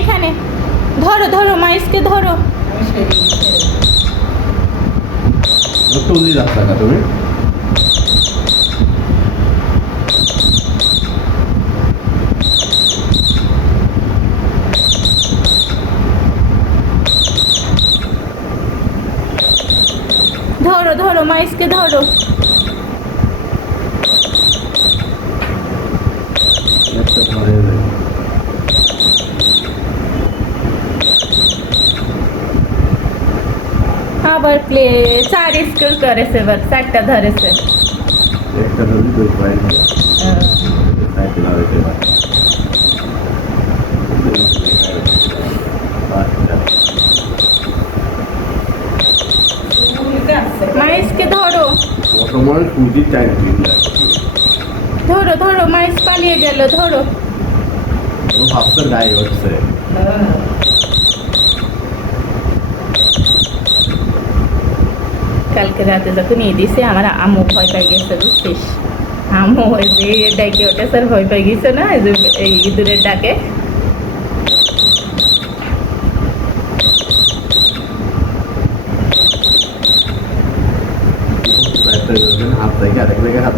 এখানে ধরো ধরো মাইসকে ধরো। তুলি রাস্তা না তুমি ধরো ধরো মাইসকে ধরো। একটা ধরে দেয়। আবার প্লে 4 স্কুল করেছে, এবার 4টা ধরেছে। একটা ধরলি দুই পয়েন্ট সাইকেল আর এটা মাইসকে ধরো বর্তমান সুজির টাইম ধরো ধরো, মাইস পালিয়ে গেল, ধরো। ও ভাবছে গায়ে হচ্ছে কালকে রাতে যখন নিয়ে দিছে আমার আম্মু ভয় পেয়ে গেছে, বুঝছিস? আম্মু ওই যে ডাকে ওঠে স্যার ভয় পেয়ে গেছে না, এই যে এই ইঁদুরের ডাকে। হাত থেকে আরেক জায়গায় হাত